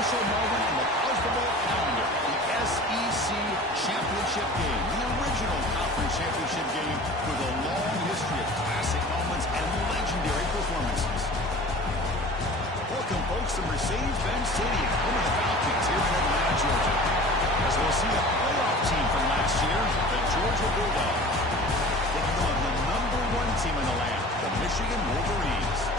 special moment in the College Football calendar, the SEC Championship game, the original conference championship game with a long history of classic moments and legendary performances. Welcome, folks, to Mercedes-Benz Stadium, home of the Falcons here in Atlanta, Georgia. As we'll see a playoff team from last year, the Georgia Bulldogs, taking on the #1 team in the land, the Michigan Wolverines.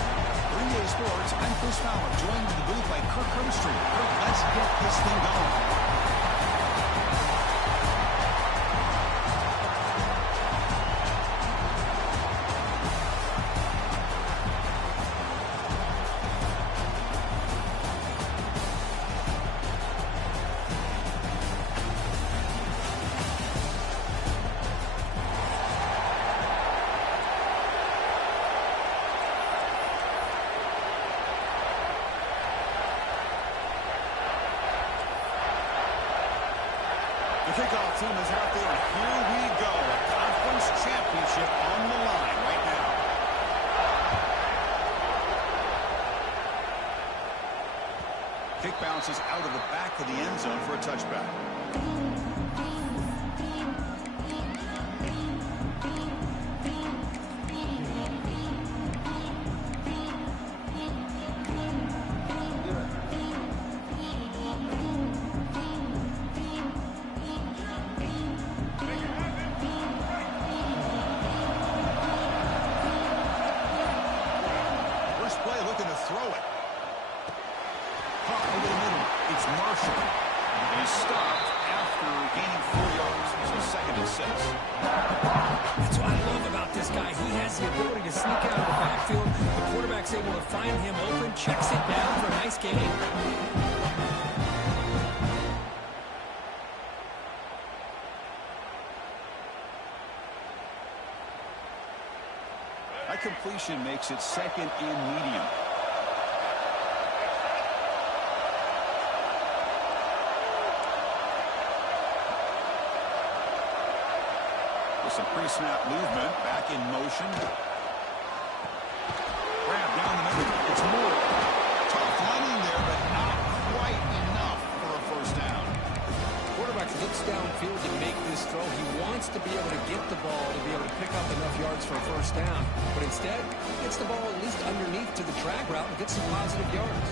For EA Sports, I'm Chris Fowler, joined in the booth by Kirk Herbstreit. Kirk, let's get this thing going. The kickoff team is out there, and here we go. A conference championship on the line right now. Kick bounces out of the back of the end zone for a touchback. That's what I love about this guy. He has the ability to sneak out of the backfield. The quarterback's able to find him open, checks it down for a nice gain. That completion makes it second and medium. Some pre-snap movement, back in motion. Grab down the middle. It's Moore. Tough running there, but not quite enough for a first down. Quarterback looks downfield to make this throw. He wants to be able to get the ball to be able to pick up enough yards for a first down. But instead, gets the ball at least underneath to the drag route and gets some positive yards.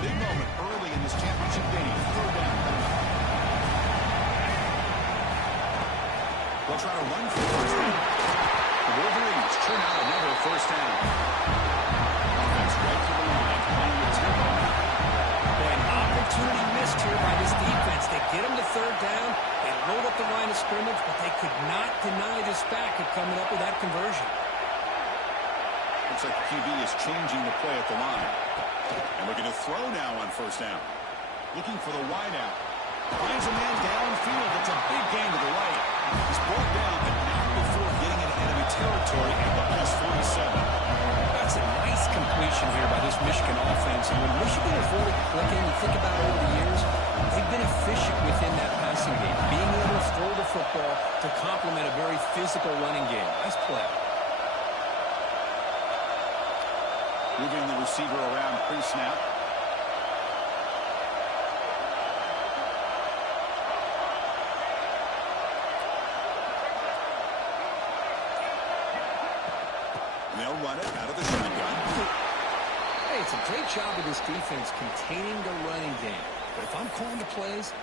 Big moment early in this championship game. Third down. They'll try to run for the first down. The Wolverines turn out another first down. Offense right to the line, playing with tempo now. Boy, an opportunity missed here by this defense. They get him to third down. They load up the line of scrimmage, but they could not deny this back of coming up with that conversion. Looks like the QB is changing the play at the line. And looking to throw now on first down. Looking for the wideout. Finds a man downfield. It's a big gain to the right. He's brought down, but not before getting into enemy territory at the +47. That's a nice completion here by this Michigan offense. And when Michigan is really clicking, you think about it over the years, they've been efficient within that passing game, being able to throw the football to complement a very physical running game. Nice play. Moving the receiver around pre-snap. They'll run it out of the shotgun. Hey, it's a great job of this defense containing the running game. But if I'm calling the plays,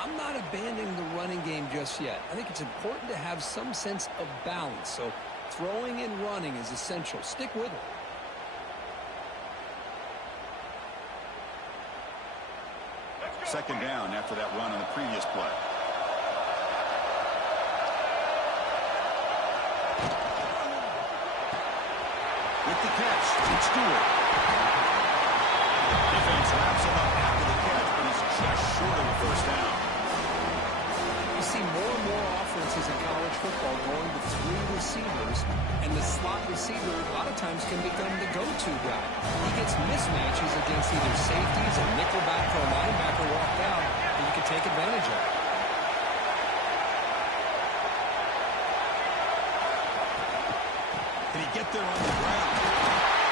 I'm not abandoning the running game just yet. I think it's important to have some sense of balance. So throwing and running is essential. Stick with it. Second down after that run on the previous play. With the catch, it's Stewart. Defense wraps him up after the catch, but he's just short of the first down. You see more and more offenses in college football going to 3 receivers, and the slot receiver a lot of times can become the go-to guy. He gets mismatches against either safeties, a nickelback, or a linebacker walked out, and you can take advantage of it. Can he get there on the ground?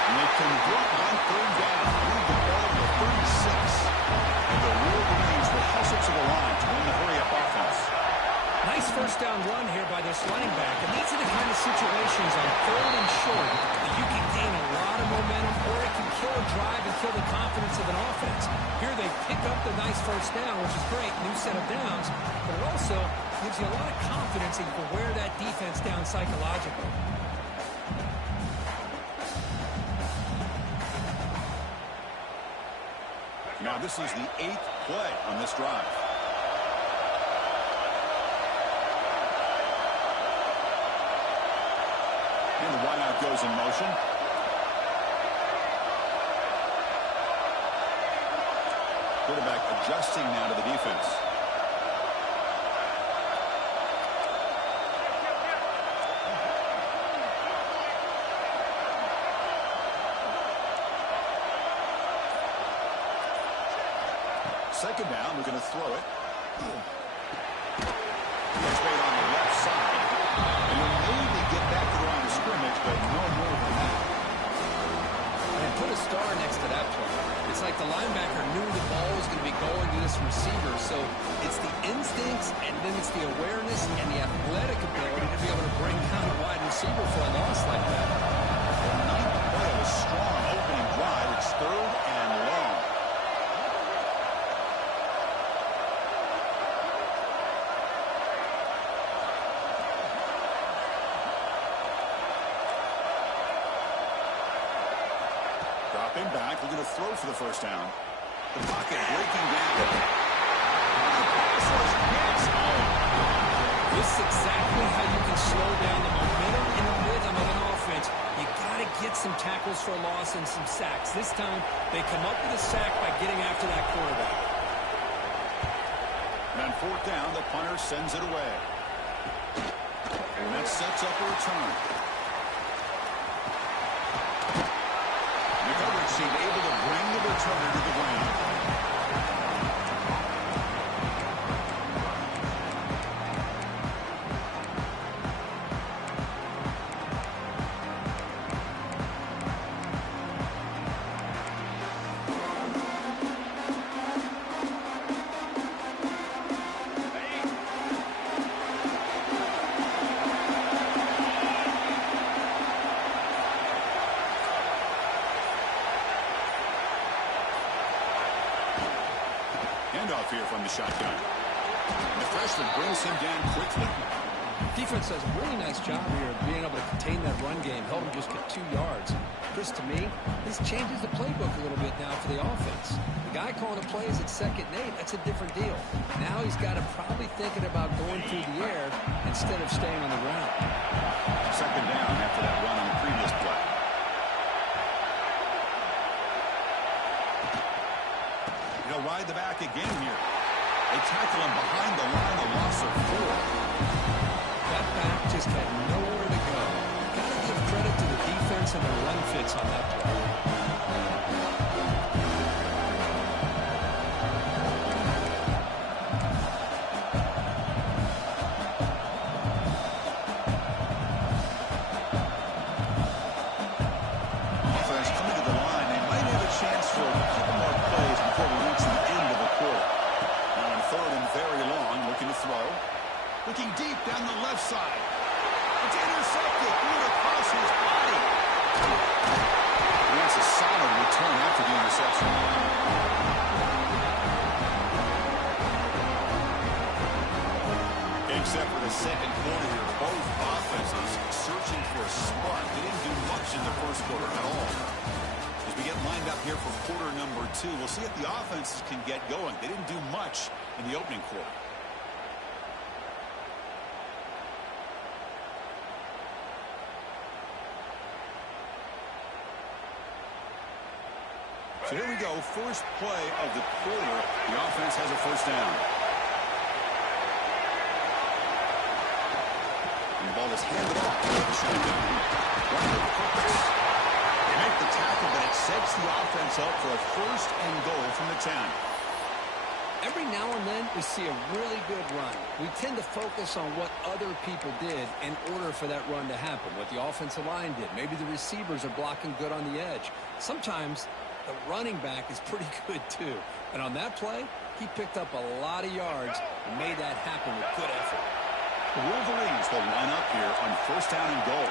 And they convert on third down. Move the ball to 36. first down run here by this running back. And these are the kind of situations on 3rd and short that you can gain a lot of momentum, or it can kill a drive and kill the confidence of an offense. Here they pick up the nice first down, which is great, new set of downs, but it also gives you a lot of confidence that you can wear that defense down psychologically. Now this is the 8th play on this drive. And the wideout goes in motion. Quarterback adjusting now to the defense. Second down, we're going to throw it. It's made on the left side. And will maybe get back to the line of scrimmage, but no more than that. And put a star next to that play. It's like the linebacker knew the ball was going to be going to this receiver, so it's the instincts, and then it's the awareness and the athletic ability to be able to bring down a wide receiver for a loss like that. The 9th play of a strong opening drive. It's 3rd and long. Dropping back, looking to throw for the first down. The pocket breaking down. This is exactly how you can slow down the momentum and the rhythm of an offense. You got to get some tackles for a loss and some sacks. This time, they come up with a sack by getting after that quarterback. And on 4th down, the punter sends it away. And that sets up a return. The coverage team able to bring the returner to the ground. Handoff here from the shotgun. The freshman brings him down quickly. Defense does a really nice job here of being able to contain that run game. Held him just get 2 yards. Chris, to me, this changes the playbook a little bit now for the offense. The guy calling the plays at 2nd and 8, that's a different deal. Now he's got to probably thinking about going through the air instead of staying on the ground. 2nd down after that run on the previous play. He'll ride the back again here. They tackle him behind the line, a loss of 4. That back just had nowhere to go. Got to give credit to the defense and the run fits on that play. Offense coming to the line. They might have a chance for a couple more plays before we reach the end of the quarter. Now on 3rd and very long, looking to throw. Looking deep down the left side. It's intercepted. Threw it across his body. And that's a solid return after the interception. Except for the second quarter here, both offenses searching for a spark. They didn't do much in the first quarter at all. As we get lined up here for quarter number 2, we'll see if the offenses can get going. They didn't do much in the opening quarter. So here we go, first play of the quarter. The offense has a first down. And the ball is handed off to the shotgun. Running with purpose. They make the tackle, but it sets the offense up for a 1st and goal from the 10. Every now and then, we see a really good run. We tend to focus on what other people did in order for that run to happen, what the offensive line did. Maybe the receivers are blocking good on the edge. Sometimes the running back is pretty good, too. And on that play, he picked up a lot of yards and made that happen with good effort. The Wolverines will line up here on first down and goal.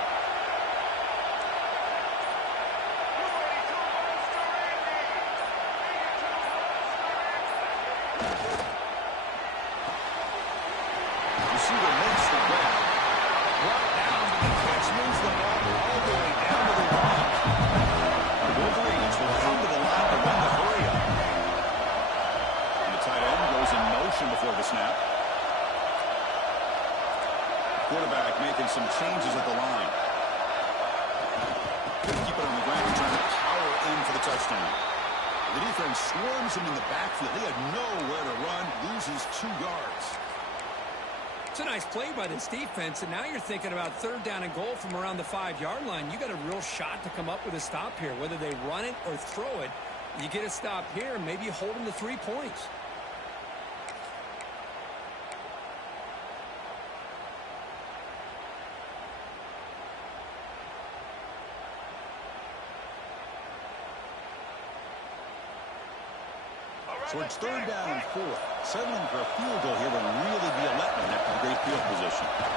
Receiver makes the grab. Brought down, but the catch moves the ball all the way down to the line. The Wolverines will come to the line to run the hurry up. And the tight end goes in motion before the snap. Quarterback making some changes at the line. Couldn't keep it on the ground, trying to power in for the touchdown. The defense swarms him in the backfield. He had nowhere to run, loses 2 yards. It's a nice play by this defense, and now you're thinking about third down and goal from around the 5-yard line. You got a real shot to come up with a stop here. Whether they run it or throw it, you get a stop here, and maybe you hold them to 3 points. So it's third down and 4. Settling for a field goal here would really be a letdown after the great field position. A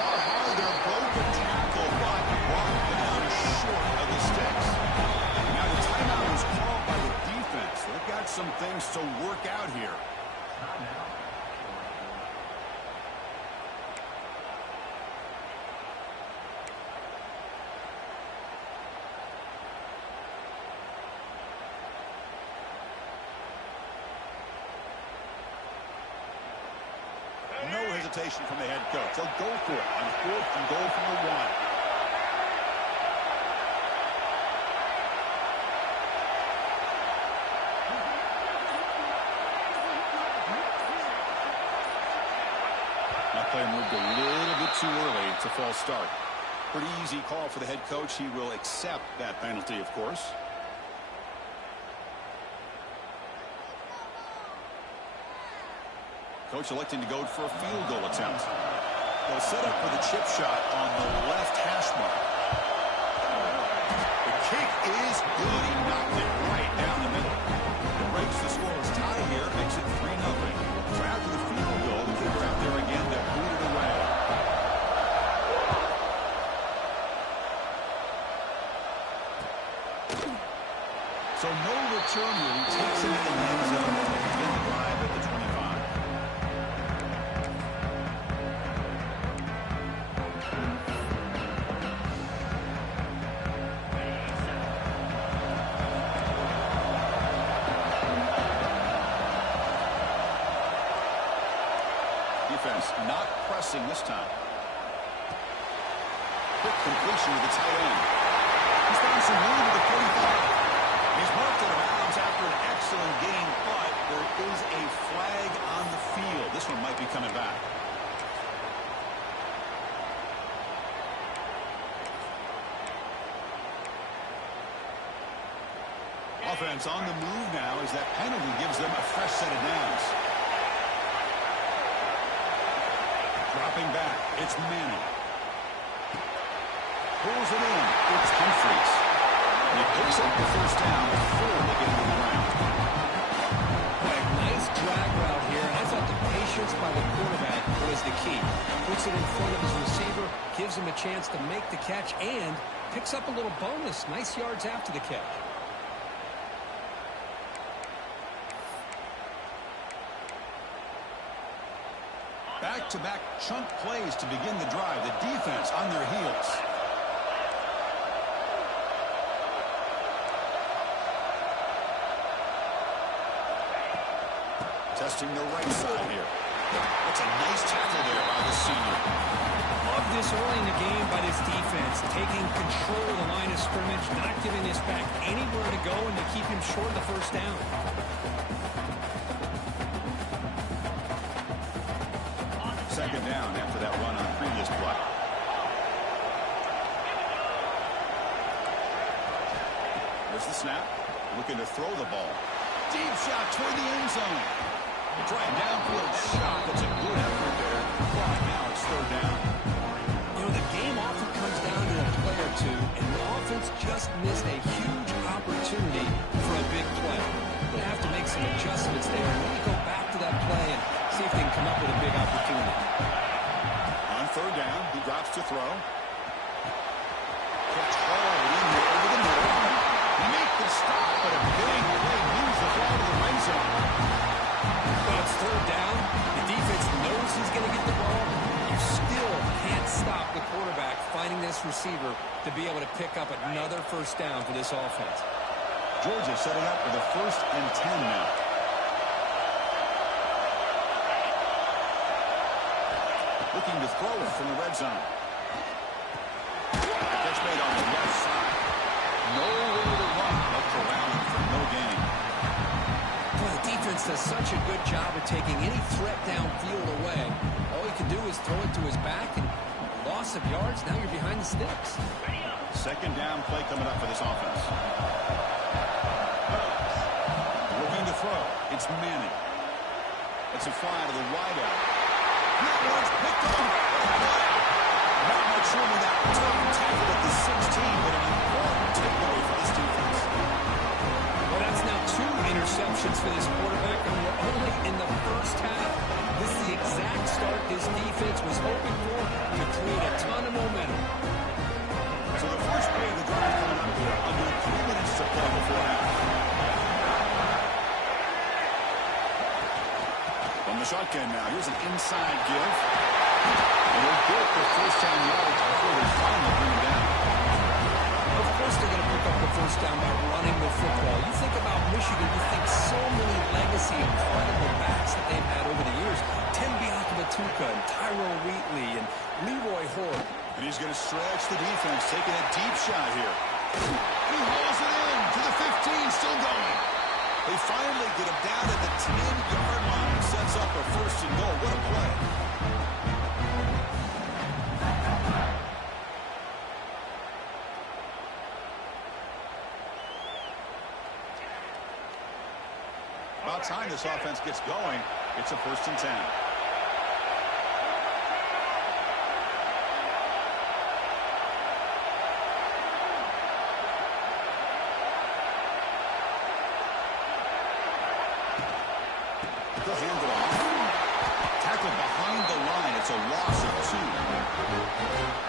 far harder broken tackle, but brought down short of the sticks. Now the timeout was called by the defense. They've got some things to work out here. No hesitation from the head coach. They'll go for it on 4th and goal from the 1. That play moved a little bit too early. It's a false start. Pretty easy call for the head coach. He will accept that penalty, of course. Coach electing to go for a field goal attempt. They'll set up for the chip shot on the left hash mark. The kick is good. He knocked it right down the middle. It breaks the scoreless tie here, makes it 3-0. So after the field goal, the kicker out there again to boot it away. So no return here. He takes it into the end zone to begin the drive at the 25. Defense not pressing this time. Quick completion to the tight end. He's found some room at the 45. He's marked out of bounds after an excellent game, but there is a flag on the field. This one might be coming back. Offense on the move now as that penalty gives them a fresh set of downs. Dropping back, it's Manning. Pulls it in, it's Humphries. And he picks up the first down before they get to the ground. Nice drag route here, and I thought the patience by the quarterback was the key. Puts it in front of his receiver, gives him a chance to make the catch, and picks up a little bonus. Nice yards after the catch. Back-to-back chunk plays to begin the drive. The defense on their heels. Testing the right side here. That's a nice tackle there by the senior. Love this early in the game by this defense. Taking control of the line of scrimmage, not giving this back anywhere to go, and to keep him short of the first down. Second down after that run on the previous play. There's the snap. Looking to throw the ball. Deep shot toward the end zone. They try a downfield shot. That's a good effort there. But now it's third down. You know, the game often comes down to a play or two, and the offense just missed a huge opportunity for a big play. They have to make some adjustments there. Maybe go back to that play and see if if they can come up with a big opportunity. On third down, he drops to throw. Gets hauled in here over the middle. Make the stop, but a big play moves the ball to the red zone. Well, it's third down. The defense knows he's going to get the ball. You still can't stop the quarterback finding this receiver to be able to pick up another first down for this offense. Georgia setting up for the 1st and 10 now. Looking to throw it from the red zone. Catch made on the left side. Nowhere to run. Left around for no gain. Well, the defense does such a good job of taking any threat downfield away. All he can do is throw it to his back, and loss of yards, now you're behind the sticks. Second down play coming up for this offense. Looking to throw. It's Manning. It's a fly to the wideout. Edwards picked up. Not much room in that return tackle at the 16, but an important takeaway for this defense. Well, that's now 2 interceptions for this quarterback, and we're only in the first half. This is the exact start this defense was hoping for to create a ton of momentum. So the first play of the drive coming up here, under 3 minutes to play before half. From the shotgun now, here's an inside give. And they'll get the first down yards before they finally bring him down. Of course they're going to pick up the first down by running the football. You think about Michigan, you think so many legacy, incredible backs that they've had over the years. Tim Biakabatuka and Tyrone Wheatley and Leroy Hoare. And he's going to stretch the defense, taking a deep shot here. He hauls it in to the 15, still going. They finally get him down at the 10-yard line. Sets up a first and goal. What a play. About time this offense gets going. It's a 1st and 10. They'll hand it off. Tackled behind the line. It's a loss of 2.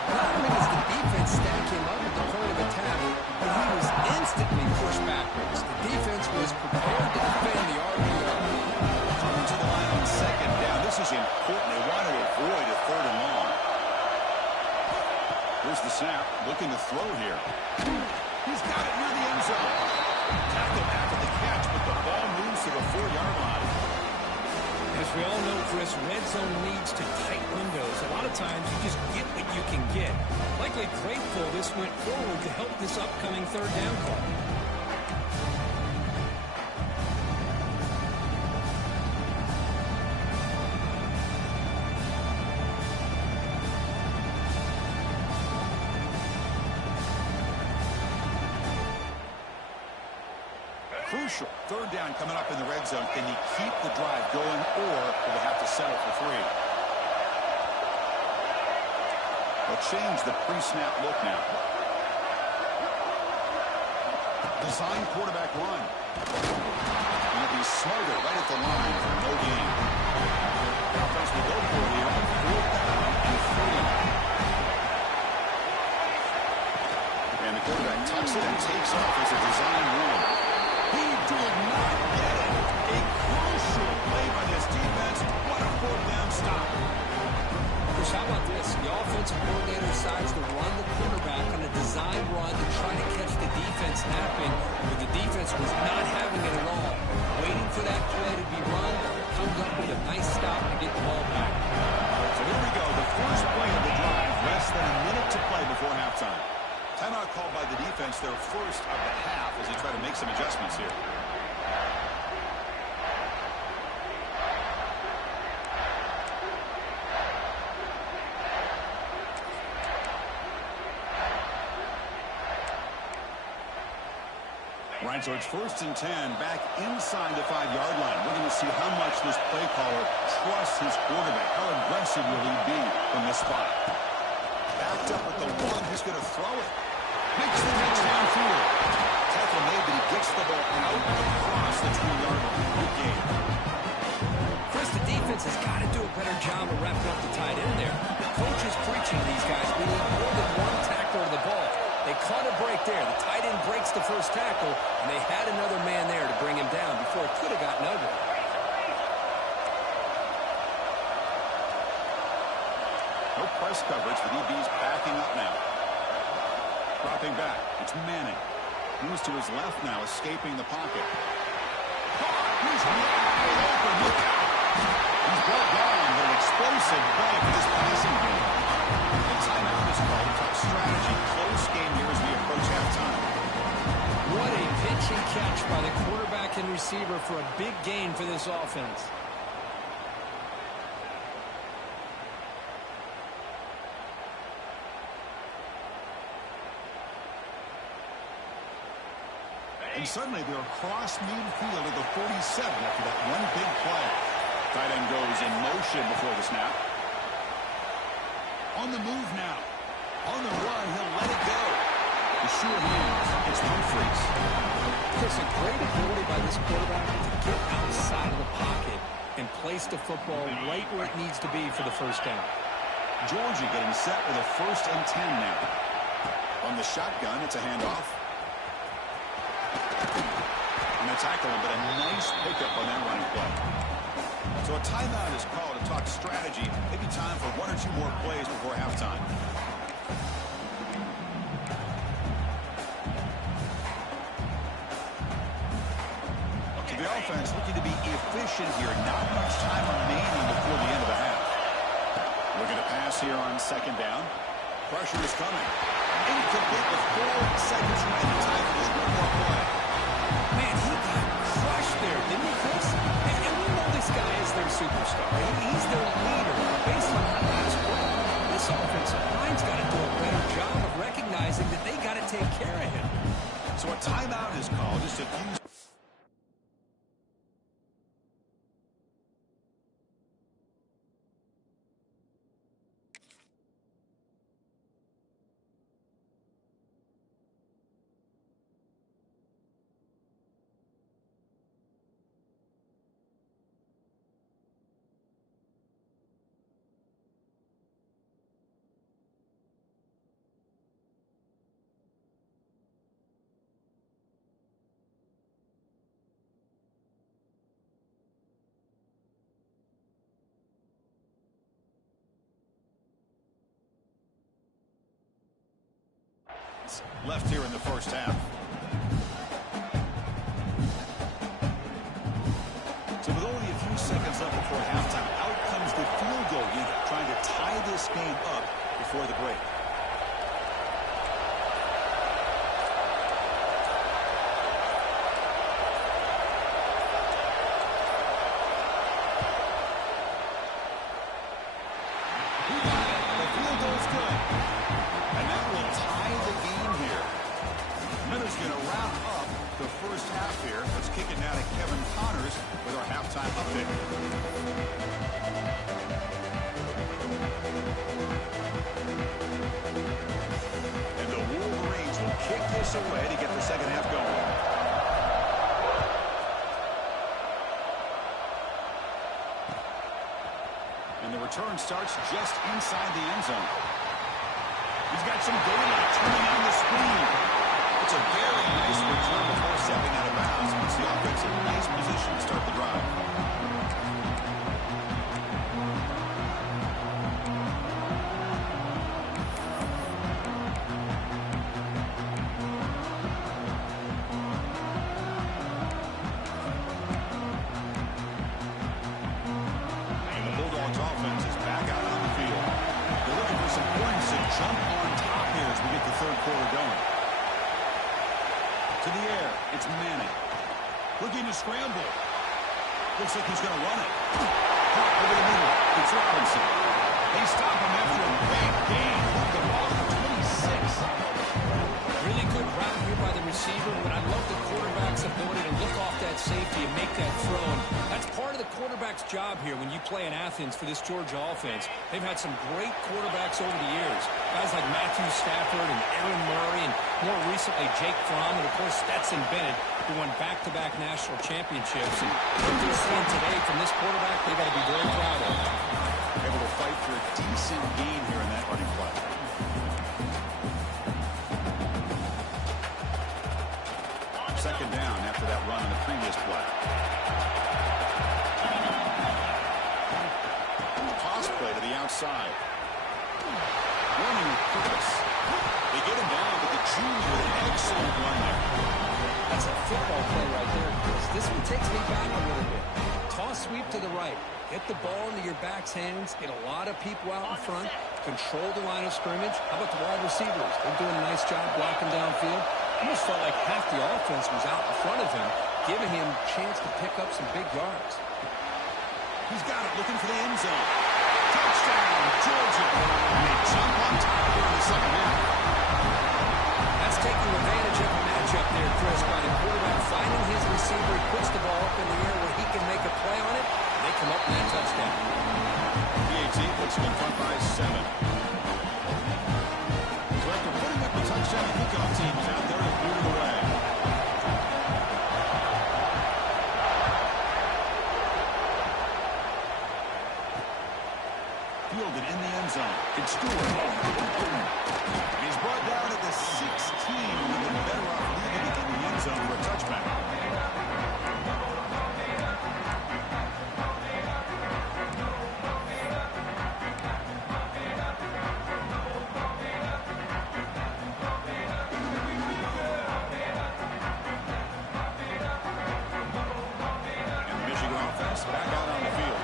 Not only does the defense stack him up at the point of attack, but he was instantly pushed backwards. The defense was prepared to defend the RPO. Coming to the line on second down. This is important. They want to avoid a 3rd and long. Here's the snap. Looking to throw here. He's got it near the end zone. Tackled after the catch, but the ball moves to the 4-yard line. As we all know, Chris, red zone leads to tight windows. A lot of times you just get what you can get. Likely grateful this went forward to help this upcoming 3rd down call. Crucial. 3rd down coming up in the red zone. Can he keep the drive going, or will they have to settle for 3? They'll change the pre-snap look now. Design quarterback run. Going to be smarter right at the line for no gain. The offense will go for it here on 4th down and 3. And the quarterback tucks it and takes off as a design run. He did not get it. A crucial play by this defense. What a 4th down stop. Chris, how about this? The offensive coordinator decides to run the quarterback on a design run to try to catch the defense napping, but the defense was not having it at all. Waiting for that play to be run, comes up with a nice stop to get the ball back. So here we go. The first play of the drive. Less than a minute to play before halftime. Timeout called by the defense, their first of the half, as they try to make some adjustments here. Right, so it's 1st and 10, back inside the 5-yard line. We're going to see how much this play caller trusts his quarterback. How aggressive will he be from this spot? Backed up with the 1, he's going to throw it. Makes the reach downfield. Tackle made, but he gets the ball out across the 2-yard line. Good game. Chris, the defense offense has got to do a better job of wrapping up the tight end there. The coach is preaching to these guys. We need more than one tackler to the ball. They caught a break there. The tight end breaks the first tackle, and they had another man there to bring him down before it could have gotten ugly. No press coverage. The DB's backing up now. Dropping back. It's Manning. Moves to his left now, escaping the pocket. He's wide open. Look out. He's brought down, but an explosive play for this passing game. The timeout is called to talk strategy. Close game here as we approach halftime. What a pitch and catch by the quarterback and receiver for a big gain for this offense. And suddenly they're across midfield at the 47 after that one big play. Tight end goes in motion before the snap. On the move now. On the run, he'll let it go. The sure hands. It's Humphries. Chris, a great ability by this quarterback to get outside of the pocket and place the football right where it needs to be for the first down. Georgia getting set with a 1st and 10 now. On the shotgun, it's a handoff. And they tackle him, but a nice pickup on that running play. So a timeout is called to talk strategy. Maybe time for 1 or 2 more plays before halftime. To the offense, looking to be efficient here. Not much time remaining before the end of the half. Looking to pass here on 2nd down. Pressure is coming. Incomplete with 4 seconds remaining. Time for just 1 more play. Man, he got crushed there, didn't he, Chris? And we know this guy is their superstar. He's their leader. Based on that last play, this offensive line's got to do a better job of recognizing that they got to take care of him. So a timeout is called. Just a few. Left here in the first half. So with only a few seconds left before halftime, out comes the field goal unit, trying to tie this game up before the break. The field goal is good. And that will tie the game here. Miller's going to wrap up the first half here. Let's kick it now to Kevin Connors with our halftime update. And the Wolverines will kick this away to get the second half going. And the return starts just inside the end zone. He's got some daylight turning on the screen. It's a very nice return before stepping out of bounds. Puts the offense in a nice position to start the drive. And the Bulldogs offense is back out on the field. They're looking for some points to jump on top here as we get the third quarter going. To the air, it's Manning. Looking to scramble. Looks like he's going to run it. Caught over the middle. It's Robinson. They stop him after a big gain. The ball at 26. Really good route here by the receiver, but I love the quarterback's ability to look off that safety and make that throw. And that's part of the quarterback's job here when you play in Athens for this Georgia offense. They've had some great quarterbacks over the years. Guys like Matthew Stafford and Aaron Murray, and more recently Jake Fromm, and of course Stetson Bennett, who won back-to-back national championships. And what they're seeing today from this quarterback, they've got to be very proud of. Able to fight for a decent gain here in that running play. Second down after that run on the previous play. Toss play to the outside. Running with purpose. They get him down, but the junior with an excellent run there. That's a football play right there, Chris. This one takes me back a little bit. Toss sweep to the right. Get the ball into your back's hands. Get a lot of people out in front. Control the line of scrimmage. How about the wide receivers? They're doing a nice job blocking downfield. Almost felt like half the offense was out in front of him, giving him a chance to pick up some big yards. He's got it, looking for the end zone. Touchdown, Georgia. And they jump on top here in the second half. That's taking advantage of the matchup there, Chris, by the quarterback finding his receiver. He puts the ball up in the air where he can make a play on it, and they come up with that touchdown. PAT puts them in front by 7. So after putting up the touchdown, the kickoff team is out there to boot it away. Fielded in the end zone. It's Stewart. And he's brought down at the 16, with the better off leaving it in the end zone for a touchback. Back out on the field.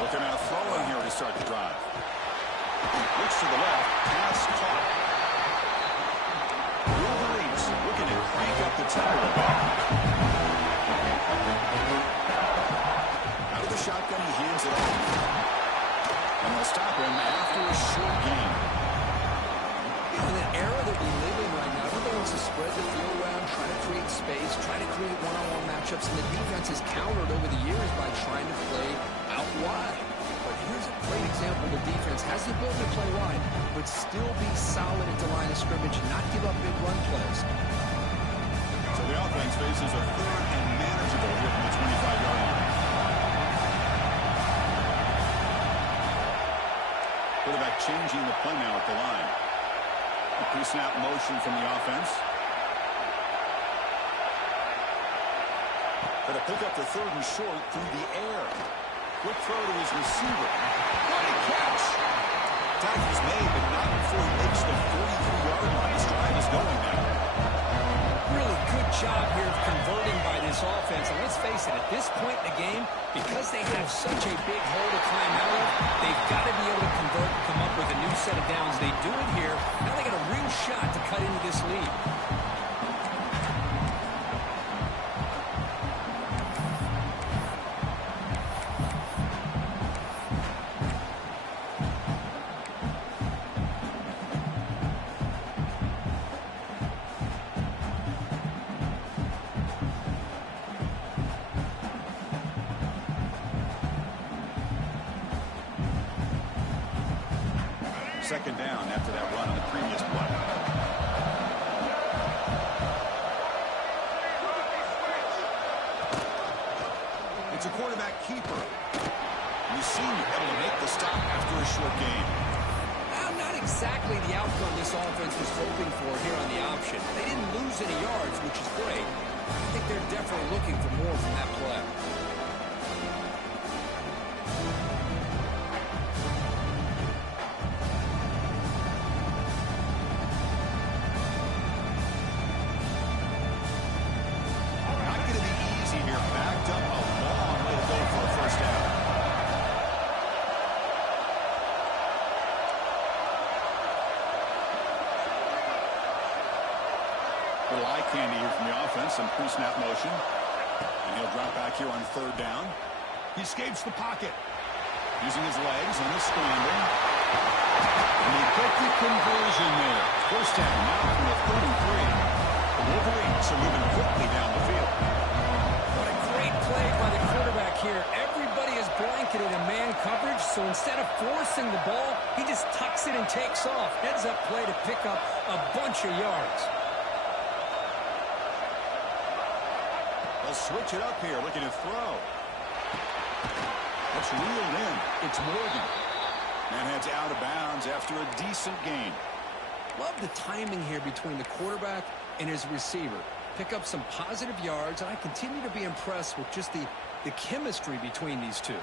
Looking at a throw in here to start the drive. Looks to the left. Pass caught. Wolverines looking to crank up the tempo a bit. Out of the shotgun, he hands it off. And they'll stop him after a short gain. In the era that we live in right now, everybody wants to spread the field around, try to create space, try to create one-on-one matchups, and the defense has countered over the years by trying to play out wide. But here's a great example. The defense has the ability to play wide, but still be solid at the line of scrimmage and not give up big run plays. So the offense faces a third and manageable here from the 25-yard line. Quarterback changing the play now at the line. A pre-snap motion from the offense. Going to pick up the third and short through the air. Quick throw to his receiver. What a catch! Tackle's made, but not before he makes the 43-yard line. His drive is going now. Really good job here of converting by this offense. And let's face it, at this point in the game, because they have such a big hole to climb out of, they've got to be able to convert and come up with a new set of downs. They do it here. Now they got a real shot to cut into this lead. Second down after that run on the previous play. It's a quarterback keeper. You see him able to make the stop after a short gain. Not exactly the outcome this offense was hoping for here on the option. They didn't lose any yards, which is great. I think they're definitely looking for more from that play. Little eye candy here from the offense, some pre-snap motion. And he'll drop back here on third down. He escapes the pocket. Using his legs on the scramble. And he put conversion there. First down now from the 33. The Wolverines are moving quickly down the field. What a great play by the quarterback here. Everybody is blanketed in man coverage, so instead of forcing the ball, he just tucks it and takes off. Heads-up play to pick up a bunch of yards. They'll switch it up here, looking to throw. That's reeled in. It's Morgan. And heads out of bounds after a decent gain. Love the timing here between the quarterback and his receiver. Pick up some positive yards, and I continue to be impressed with just the chemistry between these two.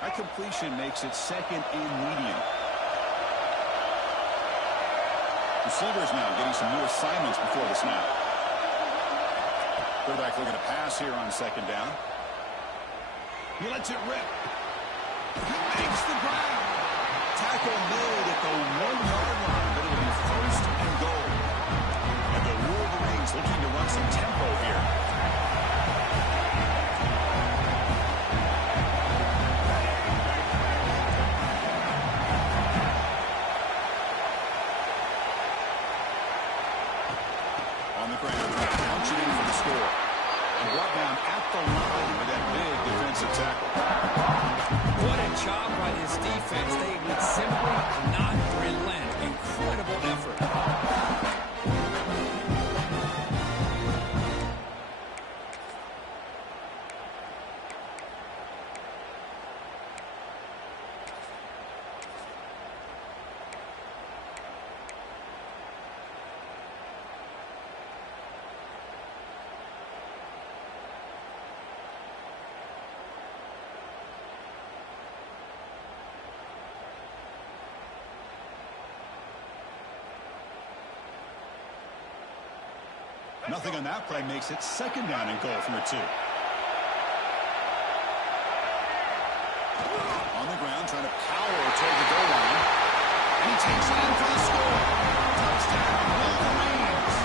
That completion makes it second and medium. Receivers now getting some new assignments before the snap. Quarterback looking to pass here on second down. He lets it rip. He makes the grab. Tackle made at the 1-yard line, but it'll be first and goal. And the Wolverines looking to run some tempo here. On the ground, punching in for the score. And brought down at the line with that big defensive tackle. What a job by this defense. They would simply not relent. Incredible effort. Nothing on that play makes it second down and goal from the 2. On the ground, trying to power toward the goal line. And he takes it in for the score. Touchdown, Wolverines.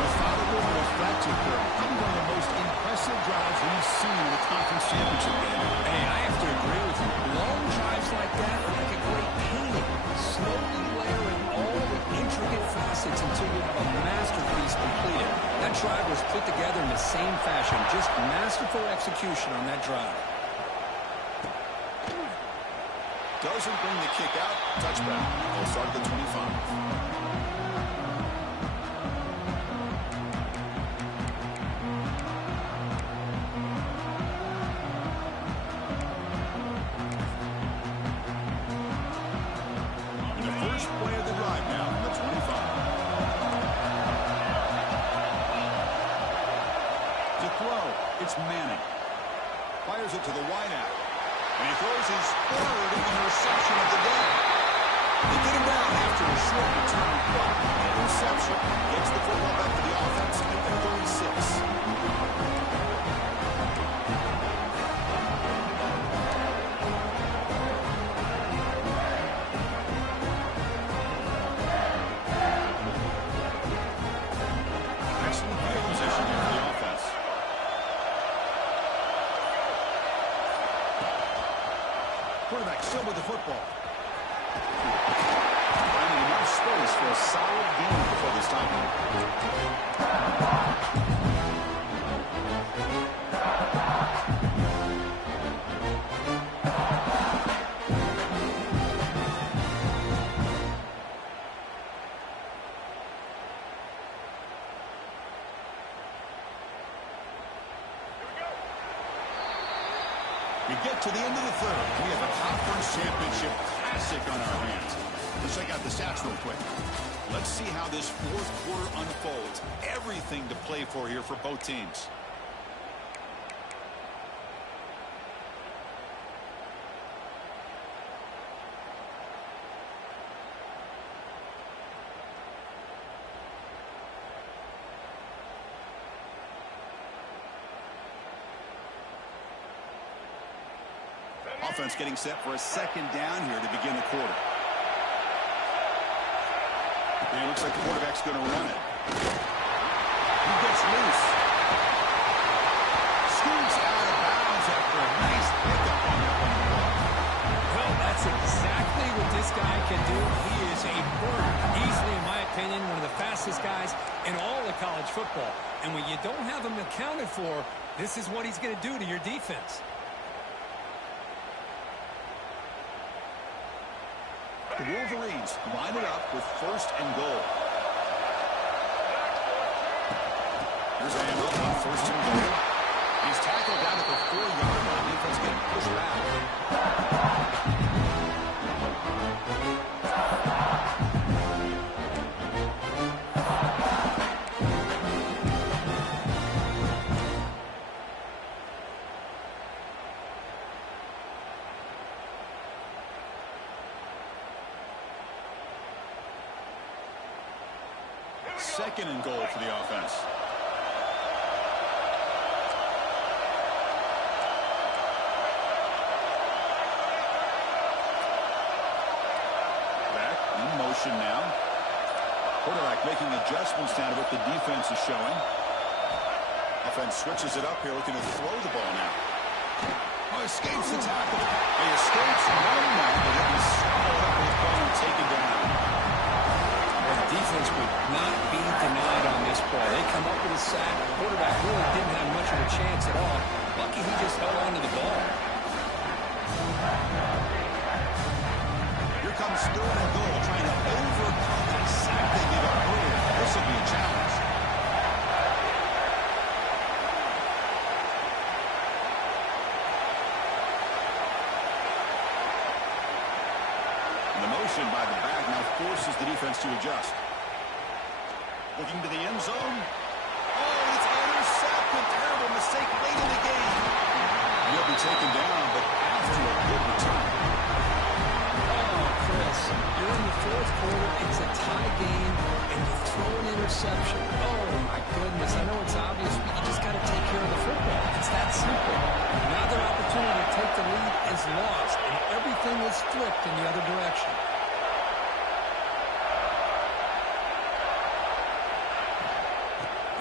Methodical and effective. Probably one of the most impressive drives we've seen in the conference championship game. Hey, I have to agree with you. Long drives like that are like a great painting. Slowly layering all the intricate facets until you have a masterpiece completed. That drive was put together in the same fashion. Just masterful execution on that drive. Doesn't bring the kick out. Touchback. They'll start at the 25. It's Manning. Fires it to the wideout. And he throws his third interception of the day. They get him down after a short return punt. Interception. Gets the football back to the offense at the 36. Excellent field position here for the offense. Quarterback still with the football. Finding enough space for a solid gain before this time. We get to the end of the third. We have a conference championship classic on our hands. Let's check out the stats real quick. Let's see how this fourth quarter unfolds. Everything to play for here for both teams. Offense getting set for a second down here to begin the quarter. And it looks like the quarterback's going to run it. He gets loose. opinion, one of the fastest guys in all of college football. And when you don't have him accounted for, this is what he's going to do to your defense. The Wolverines line it up with 1st and goal. Here's a handoff on 1st and goal. He's tackled down at the 4-yard line. Defense getting pushed back. Second and goal for the offense. Back in motion now. Quarterback making adjustments down to what the defense is showing. Offense switches it up here, looking to throw the ball now. Oh, escapes the tackle. He escapes one now, but it was swallowed up with the ball and taken down. The defense would not be denied on this play. They come up with a sack. The quarterback really didn't have much of a chance at all. Lucky he just held on to the ball. Here comes 3rd and goal, trying to overcome that sack they give up earlier. This will be a challenge. And the motion by the back now forces the defense to adjust. Looking to the end zone. Oh, it's intercepted. Terrible mistake late in the game. He'll be taken down, but after a good return. Oh, Chris, you're in the 4th quarter. It's a tie game, and you throw an interception. Oh, my goodness. I know it's obvious, but you just got to take care of the football. It's that simple. Now their opportunity to take the lead is lost, and everything is flipped in the other direction.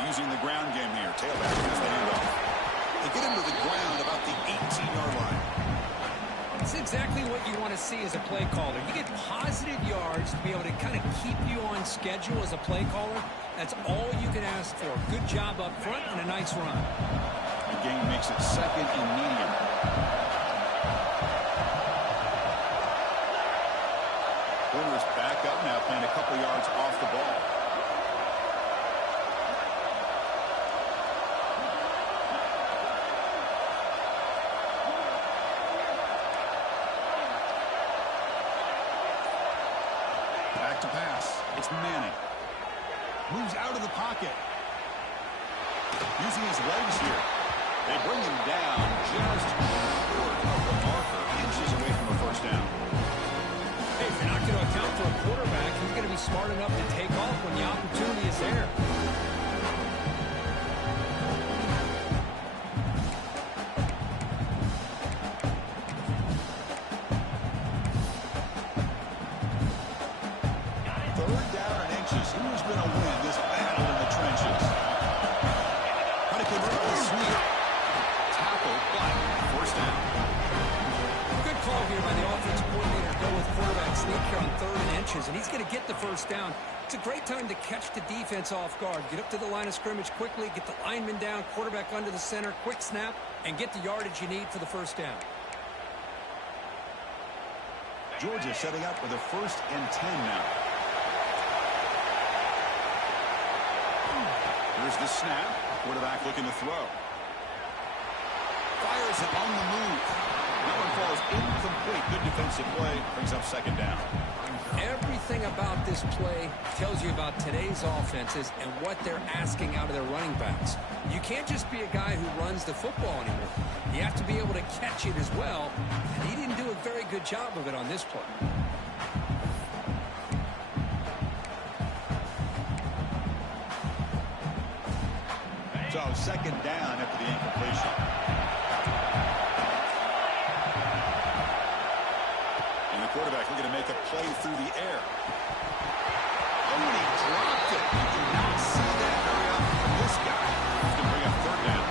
Using the ground game here. Tailback has the handoff. They get him to the ground about the 18-yard line. It's exactly what you want to see as a play caller. You get positive yards to be able to kind of keep you on schedule as a play caller. That's all you can ask for. Good job up front and a nice run. The game makes it 2nd and medium. Corners back up now, playing a couple yards off the ball. Back to pass. It's Manning. Moves out of the pocket. Using his legs here. They bring him down just short of the marker. Inches away from a 1st down. Hey, if you're not going to account for a quarterback, he's going to be smart enough to take off when the opportunity is there. And he's going to get the 1st down. It's a great time to catch the defense off guard. Get up to the line of scrimmage quickly, get the lineman down, quarterback under the center, quick snap, and get the yardage you need for the 1st down. Georgia setting up with a 1st and 10 now. Here's the snap. Quarterback looking to throw. Fires it on the move. That one falls incomplete. Good defensive play. Brings up 2nd down. Everything about this play tells you about today's offenses and what they're asking out of their running backs. You can't just be a guy who runs the football anymore. You have to be able to catch it as well, and he didn't do a very good job of it on this play. So 2nd down after the incompletion. Quarterback looking to make a play through the air. Oh, and he dropped it. You do not see that very often from this guy. He's going to bring up 3rd down.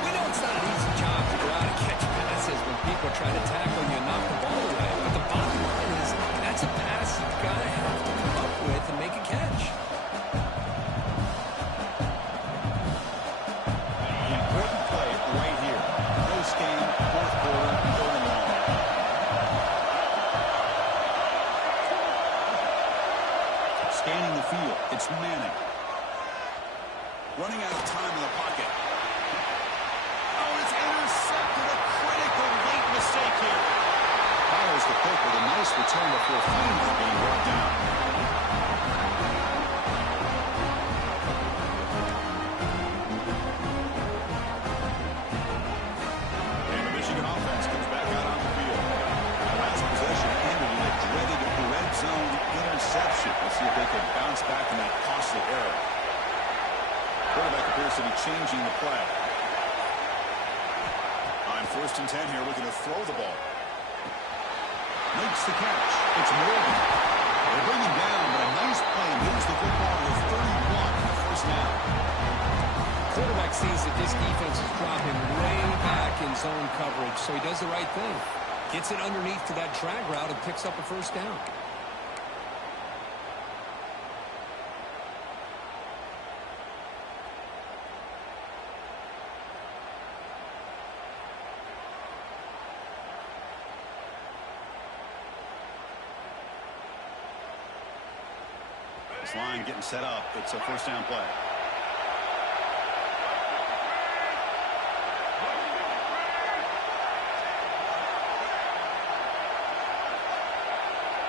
We know it's not an easy job to go out and catch passes when people try to tackle you and knock the ball away. But the bottom line is that's a pass you've got to have to come up with and make a catch. before finally being brought down. And the Michigan offense comes back out on the field. The last possession ended in a dreaded red zone interception. Let's see if they can bounce back from that costly error. Quarterback appears to be changing the play. On 1st and 10 here, looking to throw the ball. Makes the catch. It's Morgan. They bring him down, but a nice play moves the football to 31 in the first down. Quarterback sees that this defense is dropping way back in zone coverage, so he does the right thing. Gets it underneath to that drag route and picks up a first down. This line getting set up. It's a first down play.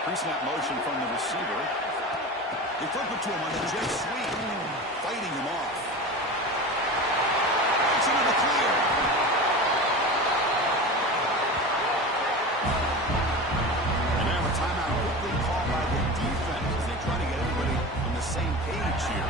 Pre-snap motion from the receiver. They flip it to him on the jet sweep. Fighting him off. It's into the clear. And now a timeout quickly called by the defense as they try to get everybody on the same page here.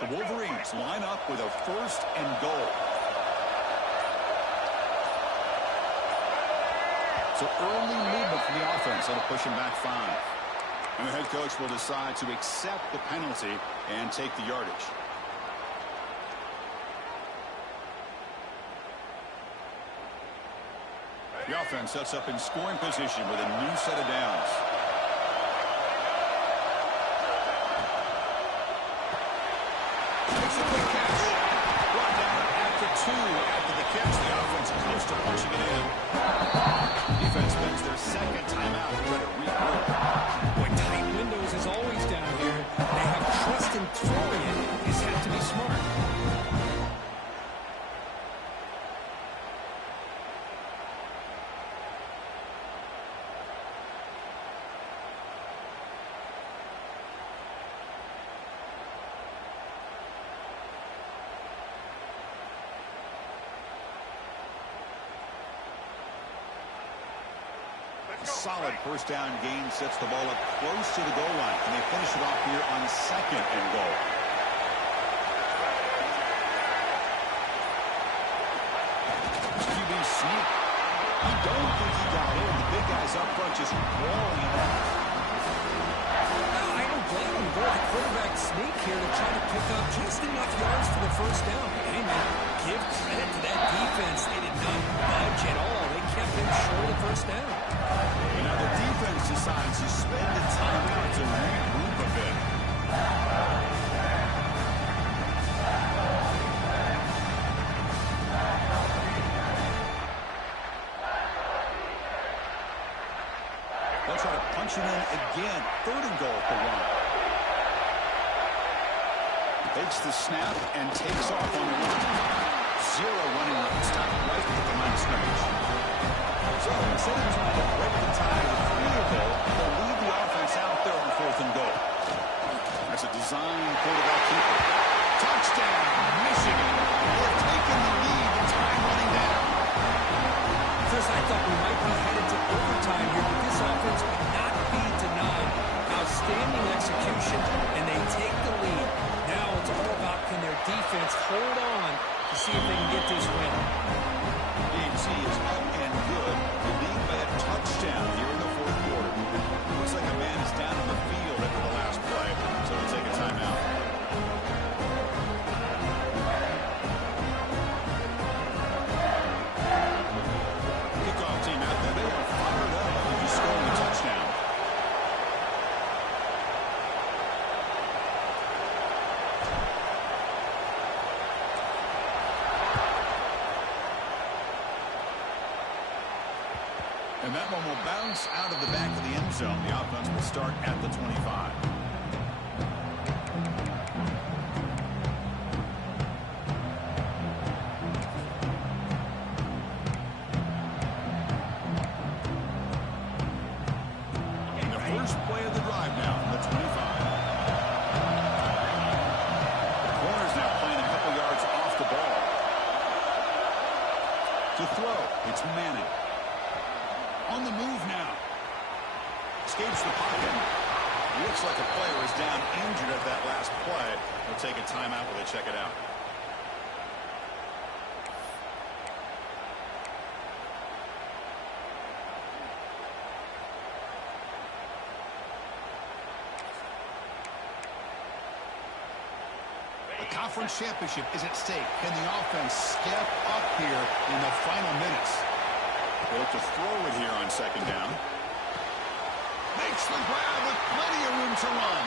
The Wolverines line up with a 1st and goal. So early movement from the offense that'll push him back 5. And the head coach will decide to accept the penalty and take the yardage. The offense sets up in scoring position with a new set of downs. Makes a quick catch. Brought down after 2 after the catch. The offense close to punching it in. Defense spends their 2nd timeout to try to regroup. Boy, tight windows is always down here. They have trust in throwing it. Just have to be smart. Solid first down gain sets the ball up close to the goal line. And they finish it off here on 2nd and goal. QB sneak. I don't think he got in. The big guys up front just rolling it out. I don't blame him. Boy, the quarterback sneak here to try to pick up just enough yards for the first down. Hey, man, give credit to that defense. They did not budge at all. They kept him short of the first down. And now the defense decides to spend the timeout to regroup a bit. They'll try to punch it in again. 3rd and goal for 1. Takes the snap and takes off on the run. 0 running left. Stop right at the line of scrimmage. So instead of trying to break the tie with 3 to go, they'll leave the offense out there on 4th and goal. That's a design quarterback keeper. Touchdown, Michigan. They've taken the lead. The time running down. Chris, I thought we might be headed to overtime here, but this offense would not be denied. Outstanding execution, and they take the lead. Now it's all about can their defense hold on to see if they can get this win. DHC is up and good. The lead by a touchdown here in the 4th quarter. Looks like a man is down in the field after the last play, so they'll take a timeout. Kickoff team out there. They are fired up after just scoring a touchdown. And that one will bounce out of the back of the end zone. The offense will start at the 25. And the first play of the drive now from the 25. The corner's now playing a couple yards off the ball. To throw, it's Manning. On the move now. Escapes the pocket. Looks like a player is down injured at that last play. They'll take a timeout while they check it out. The conference championship is at stake. Can the offense step up here in the final minutes? They look to throw it here on second down. Makes the grab with plenty of room to run.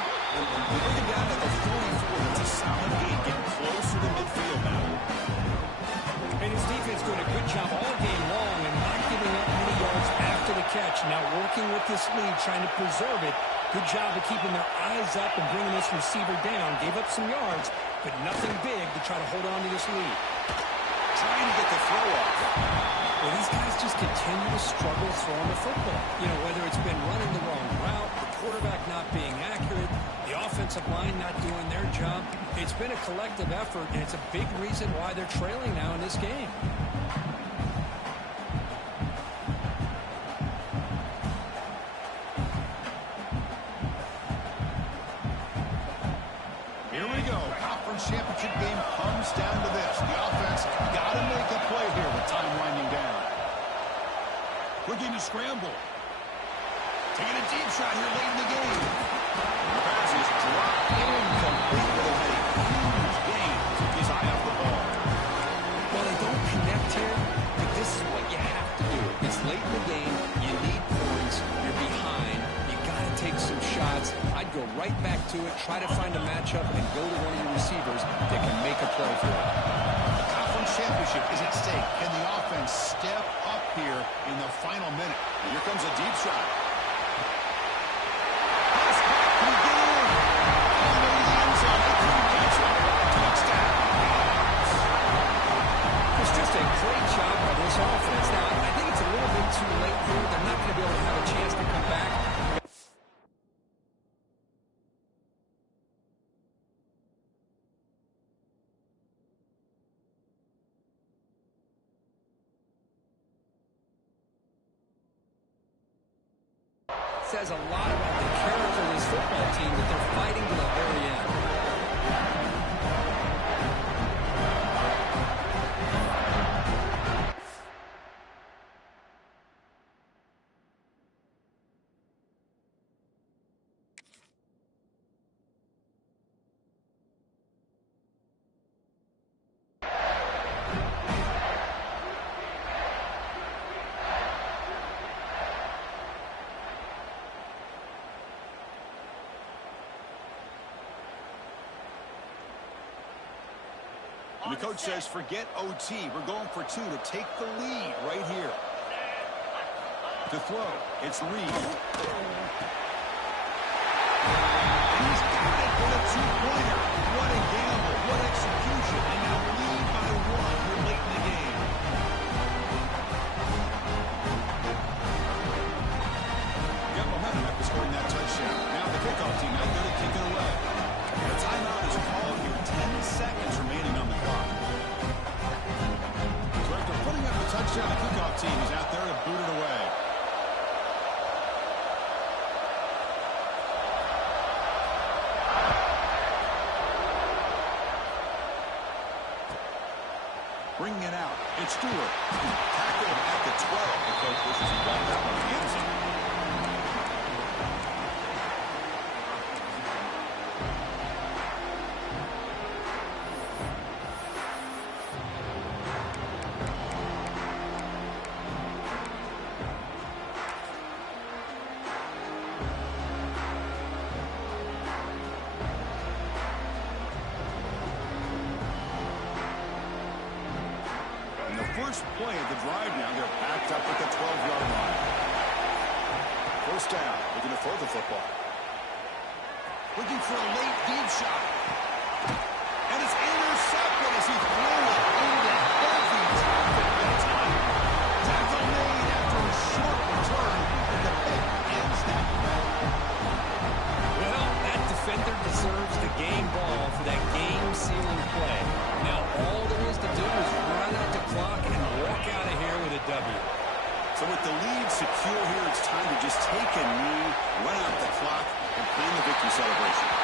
Bringing down at the 44. That's a solid gain, getting closer to midfield now. And his defense doing a good job all game long and not giving up many yards after the catch. Now working with this lead, trying to preserve it. Good job of keeping their eyes up and bringing this receiver down. Gave up some yards, but nothing big to try to hold on to this lead. Trying to get the throw off. Well, these guys just continue to struggle throwing the football. You know, whether it's been running the wrong route, the quarterback not being accurate, the offensive line not doing their job. It's been a collective effort, and it's a big reason why they're trailing now in this game. Here we go. Conference championship game comes down to this. The offense got to make a play here with time winding down. Looking to scramble. Taking a deep shot here late in the game. The pass is dropped incomplete, but he'll have a huge gain. He's high off the ball. Well, they don't connect here, but this is what you have to do. It's late in the game. You need points. You're behind. You got to take some shots. I'd go right back to it, try to find a matchup, and go to one of your receivers that can make a play for you. The conference championship is at stake. Can the offense step up here in the final minute? Here comes a deep shot. Pass back. Can he get in? All the way to the end zone. They couldn't catch him. Touchdown. It's just a great job by this offense. Now, I think it's a little bit too late here. They're not going to be able to have a chance to come back. Says a lot about the character of this football team that they're fighting to the very end. And the coach says, forget OT. We're going for two to take the lead right here. To throw, it's Reed. And he's got it for a two-pointer. What a gamble, what execution. And now lead by one here late in the game. Got momentum after scoring that touchdown. Now the kickoff team out there to kick it away. The timeout is called here. 10 seconds remaining on the clock. So after putting up the touchdown, the kickoff team is out there to boot it away. Bringing it out. It's Stewart. Tackled at the 12. The coach wishes he got that one in the end zone. First play of the drive now. They're backed up at the 12-yard line. first down. Looking to throw the football. Looking for a late deep shot. And it's intercepted as he threw it into heavy traffic that time. Tackle made after a short return, and the pick ends that play. Well, that defender deserves the game ball for that game-sealing play. Now, all there is to do is run out the clock and walk out of here with a W. So with the lead secure here, it's time to just take a knee, run out the clock, and plan the victory celebration.